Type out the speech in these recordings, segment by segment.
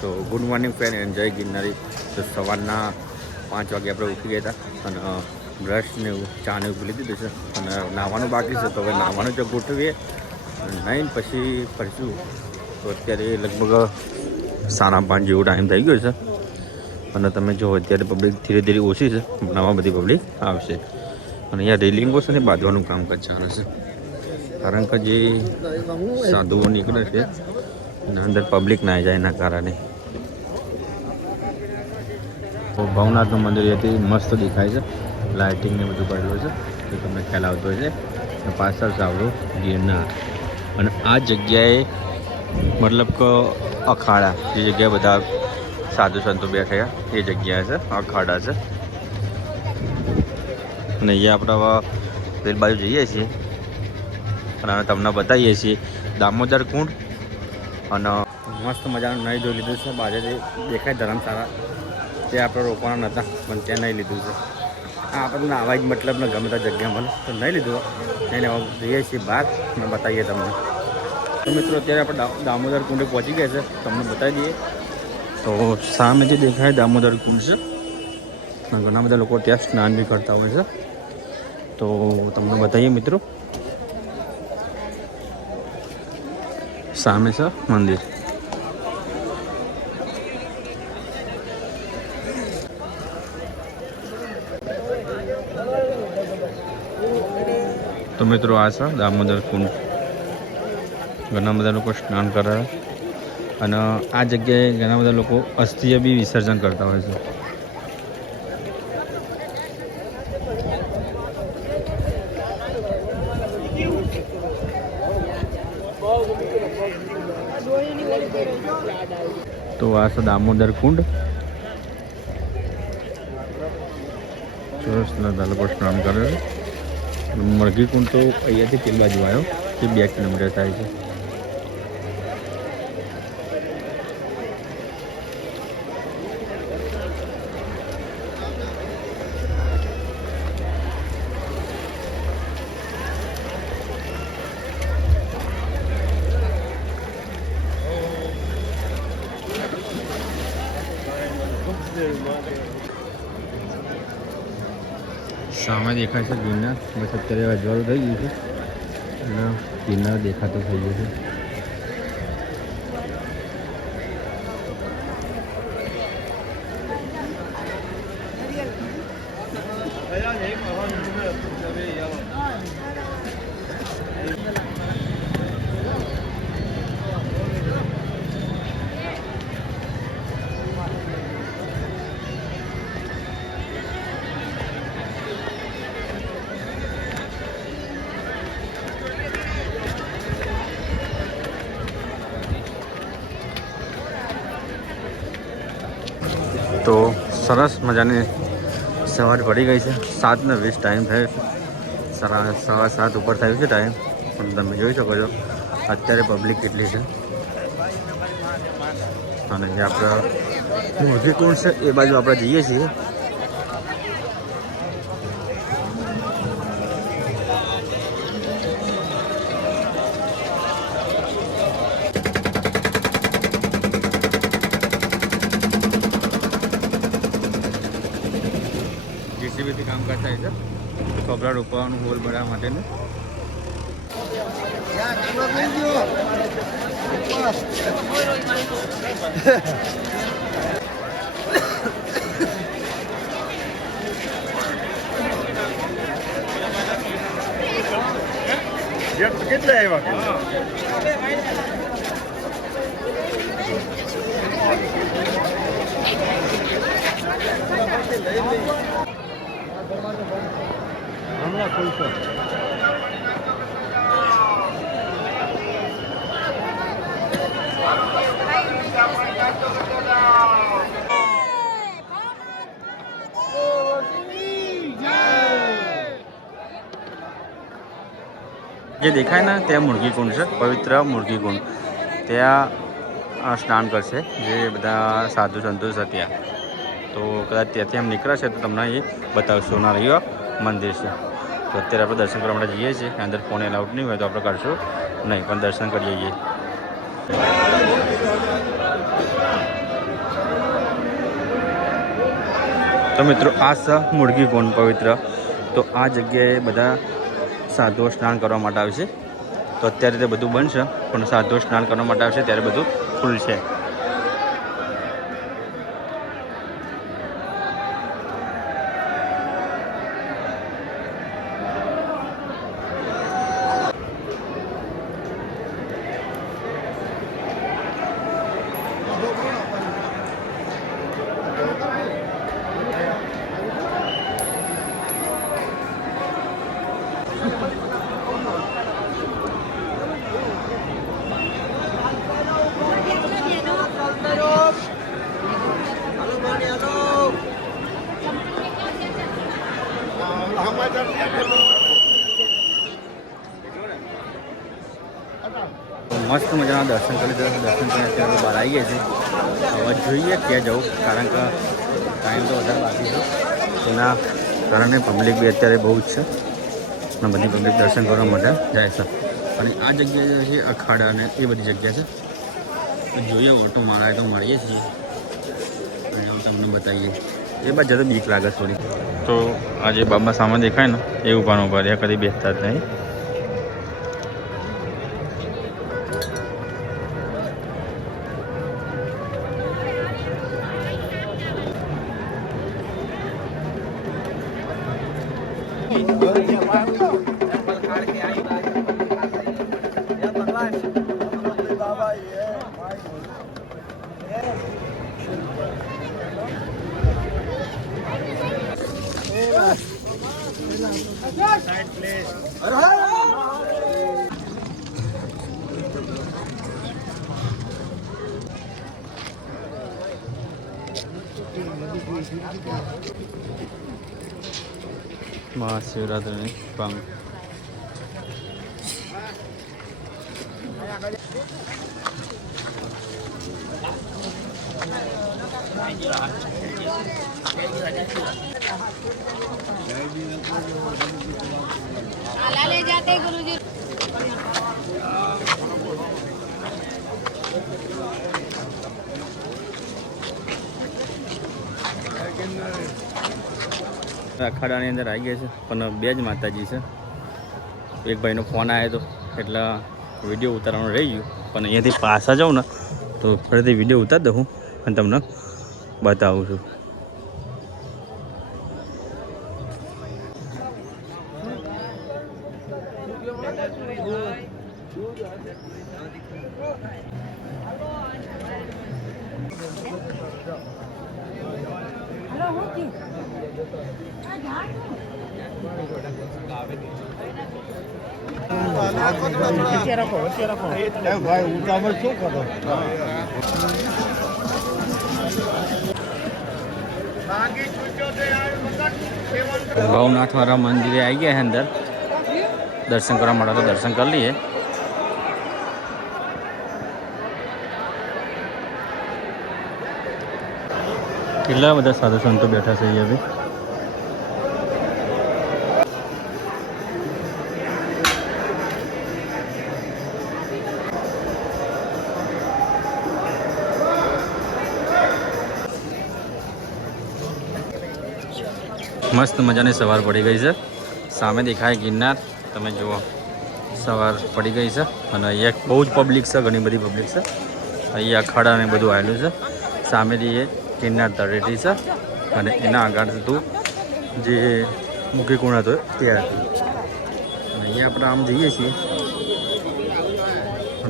તો good morning friend and જય ગિરનારી. તો સવારના 5 વાગે આપણે ઉઠી ગયા હતા અને બ્રશ ને એવું ચા ને એવું પી લીધું છે અને નાહવાનું બાકી છે. તો હવે નાહવાનું જો ગોઠવીએ નાહીને પછી ફરીશું. તો અત્યારે લગભગ 5:30 જેવો ટાઈમ થઈ ગયો છે અને તમે જો અત્યારે પબ્લિક ધીરે ધીરે ઓછી છે, નવા બધી પબ્લિક આવશે. અને અહીંયા રેલિંગો છે ને બાંધવાનું કામકાજ ચાલે છે, કારણ કે જે સાધુઓ નીકળે છે એના અંદર પબ્લિક ના જાય એના કારણે. ભવનાથનું મંદિર હતી મસ્ત દેખાય છે, લાઇટિંગ ને બધું કરેલું છે તો તમને ખ્યાલ આવતો હોય છે. પાછળ સાવડો ગિરનાર અને આ જગ્યાએ મતલબ કે અખાડા જે જગ્યાએ બધા સાધુ સંતો બેઠા એ જગ્યા છે, અખાડા છે. અને અહીંયા આપણે પેલી બાજુ જઈએ છીએ અને તમને બતાવીએ છીએ દામોદર કુંડ. અને મસ્ત મજાનું નહીં જોઈ લીધું છે, બાજુથી દેખાય ધર્મશાળા, તે આપણે રોકવાના નહોતા પણ ત્યાં નહીં લીધું છે. હા, આપણને આવા જ મતલબ ને ગમે તે જગ્યા મળે તો નહીં લીધું, એને જઈએ છીએ બહાર અને બતાવીએ તમને. તો મિત્રો અત્યારે આપણે દામોદર કુંડે પહોંચી ગયા છે, તમને બતાવી દઈએ. તો સામે જે દેખાય દામોદર કુંડ છે, ઘણા બધા લોકો ત્યાં સ્નાન બી કરતા હોય છે. તો તમને બતાવીએ મિત્રો, સામે છે મંદિર. તો મિત્રો આ છે દામોદર કુંડ, ઘણા બધા લોકો સ્નાન કરે અને આ જગ્યાએ ઘણા બધા લોકો અસ્થિએ બી વિસર્જન કરતા હોય છે. તો આ છે દામોદર કુંડ, સરસ બધા લોકો સ્નાન કરે છે. મરઘી કુંડ તો અહીંયાથી પેલી બાજુ આવ્યો, તે 2 કિલોમીટર થાય છે. સામે દેખાય છે ગિરનાર, બસ અત્યારે અજવાળું થઈ ગયું છે અને ગિરનાર દેખાતો થઈ ગયો છે. તો સરસ મજાની સવાર પડી ગઈ છે, 7:20 ટાઈમ થયો છે. 7:15 ઉપર થયું છે ટાઈમ, પણ તમે જોઈ શકો છો અત્યારે પબ્લિક કેટલી છે. અને જે આપણે મોરબી કુંડ છે એ બાજુ આપણે જઈએ છીએ. જેસીબીથી કામકાજ થાય છે, કપડા રોપવાનું હોલ બનાવવા માટેનું. કેટલા આવ્યા? હમણાં ખુલશે. જે દેખાય ને ત્યાં મુરગી કુંડ છે, પવિત્ર મુરગી કુંડ. ત્યાં સ્નાન કરશે જે બધા સાધુ સંતો છે ત્યાં. તો કદાચ ત્યાંથી આમ નીકળશે તો તમને એ બતાવશું. સોનારીય મંદિર છે. તો અત્યારે આપણે દર્શન કરવા માટે જઈએ છીએ. અંદર ફોન એલાઉડ નહીં હોય તો આપણે કરશું નહીં, પણ દર્શન કરી જઈએ. તો મિત્રો આ છે મુળગી કુંડ પવિત્ર. તો આ જગ્યાએ બધા સાધુઓ સ્નાન કરવા માટે આવે છે. તો અત્યારે તે બધું બંધ છે, પણ સાધુઓ સ્નાન કરવા માટે આવશે ત્યારે બધું ફૂલ છે. મસ્ત મજાના દર્શન કરી દર્શન કરીને અત્યારે બહાર આવી ગયા છે. હવે જોઈએ ક્યાં જવું, કારણ કે ટાઈમ તો વધારે બાકી છે. એના કારણે પબ્લિક બી અત્યારે બહુ જ છે અને બધી પબ્લિક દર્શન કરવા માટે જાય છે. અને આ જગ્યા જે છે અખાડા અને એ બધી જગ્યા છે. જોઈએ ઓટો મારા તો મળીએ છીએ અને તમને બતાવીએ. એ બાજુ તો બીક લાગે થોડી. તો આ જે બાબા સામે દેખાય ને એ ઉભાનો ઉભા રહ્યા, કદી બેસતા જ નહીં. મહાશિવરાત્રિની ભંગ. ले जाते गुरुजी. અખાડાની અંદર આવી ગયા છે, પણ બે જ માતાજી છે. એક ભાઈનો ફોન આવ્યો હતો એટલે વિડીયો ઉતારવાનું રહી ગયું, પણ અહીંયાથી પાછા જાઉં ને તો ફરીથી વિડીયો ઉતારી દઉં અને તમને બતાવું છું. ભવનાથવાળા મંદિરે આવી ગયા અંદર દર્શન કરવા માટે, તો દર્શન કરી લઈએ. કેટલા બધા સાધુ સંતો બેઠા છે અહીંયા બી. મસ્ત મજાની સવાર પડી ગઈ છે. સામે દેખાય ગિરનાર, તમે જુઓ સવાર પડી ગઈ છે. અને અહીંયા બહુ જ પબ્લિક છે, ઘણી બધી પબ્લિક છે. અહીંયા અખાડા ને બધું આવેલું છે. સામેથી એ ગિરનાર તળેટી છે અને એના આગળ હતું જે મુખી કુંડ હતો ત્યાં હતું. અને અહીંયા આપણે આમ જઈએ છીએ,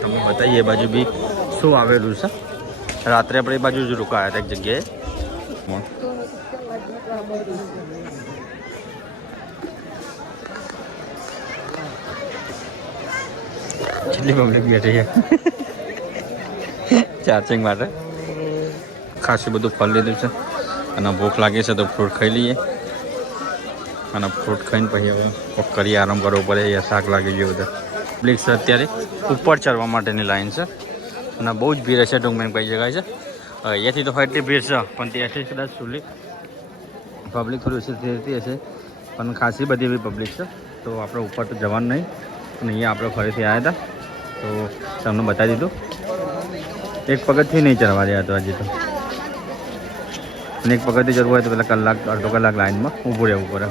તમને બતાવીએ એ બાજુ બી શું આવેલું છે. રાત્રે આપણે એ બાજુ જ રોકાયા હતા એક જગ્યાએ. કેટલી પબ્લિક બેઠી છે ચાર્જિંગ માટે. ખાસું બધું ફળ લીધું છે અને ભૂખ લાગી છે તો ફ્રૂટ ખાઈ લઈએ. અને ફ્રૂટ ખાઈને પછી હવે કોક કરી આરામ કરવો પડે. અહીંયા શાક લાગી ગયું બધા. પબ્લિક છે અત્યારે ઉપર ચડવા માટેની લાઈન છે અને બહુ જ ભીડ હશે. ટૂંકમાં કઈ જગ્યાએ છે અહીંયાથી તો ફરીથી ભીડ છે, પણ ત્યાંથી કદાચ સુલી પબ્લિક થોડી ઓછી થતી હશે, પણ ખાસી બધી એવી પબ્લિક છે. તો આપણે ઉપર તો જવાનું નહીં. અને અહીંયા આપણે ફરીથી આવ્યા હતા તો તમને બતાવી દીધું. એક પગથથી નહીં ચડવા રહ્યા તો હજી તો. અને એક પગથિયું જવું હોય તો પેલા કલાક અડધો કલાક લાઈનમાં ઊભું રહેવું પડે,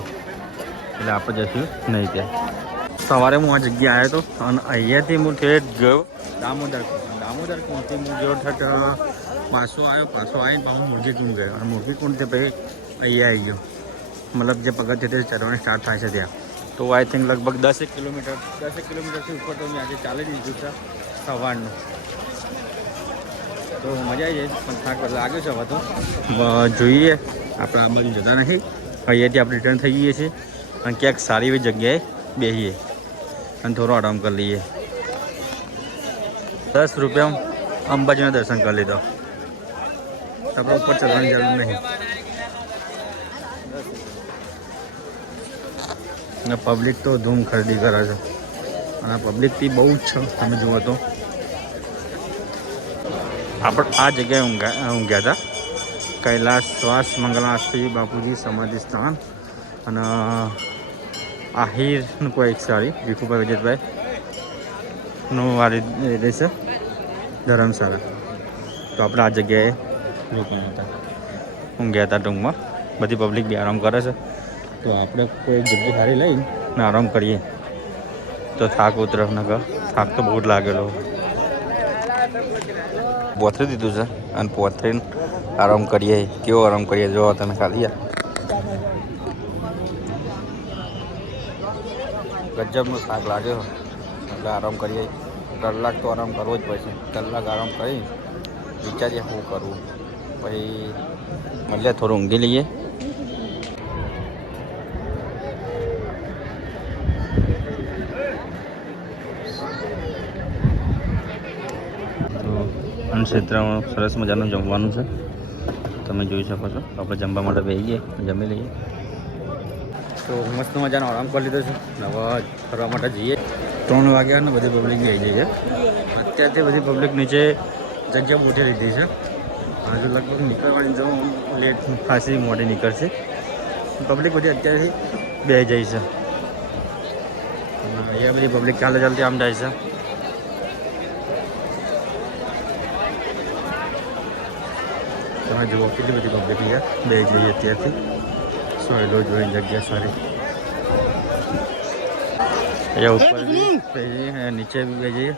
એટલે આપણે જઈશું નહીં ત્યાં. સવારે હું આ જગ્યાએ આવ્યો હતો અને અહીંયાથી હું ઠેઠ ગયો દામોદર કુંડથી હું ગયો ઠેઠ પાછો આવીને પાછો મુરગી કુંડ ગયો અને મુરગી કુંડથી પછી અહીંયા આવી ગયો, મતલબ જે પગથિયે ચડવાની સ્ટાર્ટ થાય છે ત્યાં. તો આઈ થિંક લગભગ 10 કિલોમીટરથી ઉપર તો મેં આજે ચાલી દીધું છે સવારનું. તો મજા આવી જાય પણ થાક લાગ્યો છે હવે તો જોઈએ. આપણે આ બાજુ જતા નથી, અહીંયાથી આપણે રિટર્ન થઈ જઈએ છીએ અને ક્યાંક સારી એવી જગ્યાએ બેસીએ અને થોડો આરામ કરી લઈએ. 10 રૂપિયા અંબાજીના દર્શન કરી લીધો, આપણે ઉપર ચડવાની જરૂર નહીં. અને પબ્લિક તો ધૂમ ખરીદી કરે છે અને પબ્લિક બી બહુ જ છે. તમે જુઓ તો આપણે આ જગ્યાએ ઊંઘ્યા હતા, કૈલાસ શ્વાસ મંગલાશ્રી બાપુજી સમાધિ સ્થાન અને આહિરનું કોઈ એક સારી ભીખુભાઈ વિજયભાઈનું વારી રહેશે ધર્મશાળા. તો આપણે આ જગ્યાએ રોકાયા હતા, ઊંઘ્યા હતા ટૂંકમાં. બધી પબ્લિક બી આરામ કરે છે, તો આપણે કોઈ જગ્યા સારી લઈને આરામ કરીએ તો થાક ઉતરે. નકર થાક તો બહુ જ લાગેલો. પોથરી દીધું છે અને પોથરીને આરામ કરીએ. કેવો આરામ કરીએ જો તમે ખાલી ગજબનો થાક લાગ્યો એટલે આરામ કરીએ. કલાક તો આરામ કરવો જ પડશે. કલાક આરામ કરી વિચારીએ શું કરવું, પછી મળીએ થોડું ઊંઘી લઈએ. અને ક્ષેત્રમાં સરસ મજાનું જમવાનું છે, તમે જોઈ શકો છો. આપણે જમવા માટે બેસી જઈએ, જમી લઈએ. તો મસ્ત મજાનો આરામ કરી લીધો છે. હવે ફરવા માટે જઈએ. 3 વાગ્યા ને બધી પબ્લિક આવી જાય છે. અત્યારથી બધી પબ્લિક નીચે જગ્યા મોટી લીધી છે. હજુ લગભગ નીકળવાની જો લેટ ખાસી મોટી નીકળશે. પબ્લિક બધી અત્યારથી બે જાય છે. અહીંયા બધી પબ્લિક ચાલતી આમ જાય છે. તમે જુઓ કેટલી બધી પબ્લિક અહીંયા બે જઈએ અત્યારથી. સોયલો જોઈને જગ્યા સારી. અહીંયા ઉપર બી બે જઈએ, નીચે બી બે જઈએ.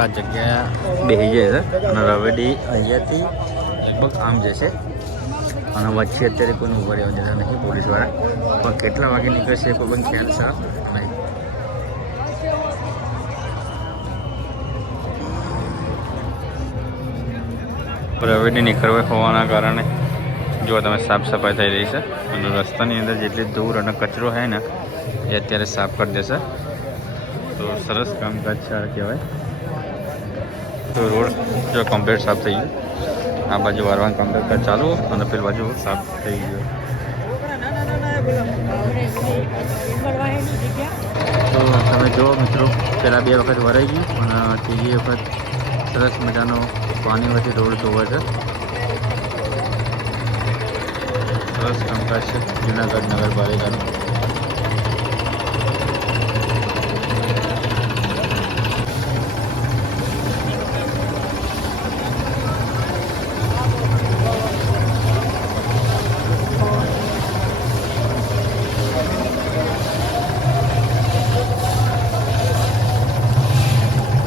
આ જગ્યા બેસી જાય છે અને રવેડી અહીંયાથી લગભગ આમ જશે અને વચ્ચે અત્યારે કોઈને ઉભા રહેવા જતા નથી પોલીસવાળા. પણ કેટલા વાગે નીકળશે કોઈ પણ ખ્યાલ છે નહીં. રવેડી નીકળવા હોવાના કારણે જો તમે સાફ સફાઈ થઈ રહી છે અને રસ્તાની અંદર જેટલી ધૂળ અને કચરો છે ને એ અત્યારે સાફ કરી દેશે. તો સરસ કામકાજ છે કહેવાય. તો રોડ જો કમ્પ્લીટ સાફ થઈ ગયો. આ બાજુ વારવાનું કમ્પ્લીટ ચાલુ અને પેલી બાજુ સાફ થઈ ગયો. તો તમે જુઓ મિત્રો, પહેલાં 2 વખત વરાઈ ગયું અને ત્રીજી વખત સરસ મજાનો પાણી વચ્ચે રોડ ધોવે છે. સરસ કામકાજ છે જૂનાગઢ નગરપાલિકાનું.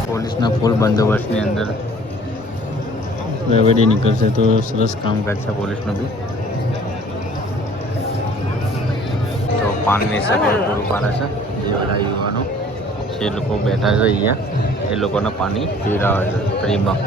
પોલીસના ફૂલ બંદોબસ્તની અંદર રેવડી નીકળશે. તો સરસ કામકાજ છે પોલીસનું બી. તો પાણીની સગવડ પૂરું પાડે છે. જે બધા યુવાનો જે લોકો બેઠા છે અહીંયા એ લોકોને પાણી પીવડાવે છે ફ્રીમાં.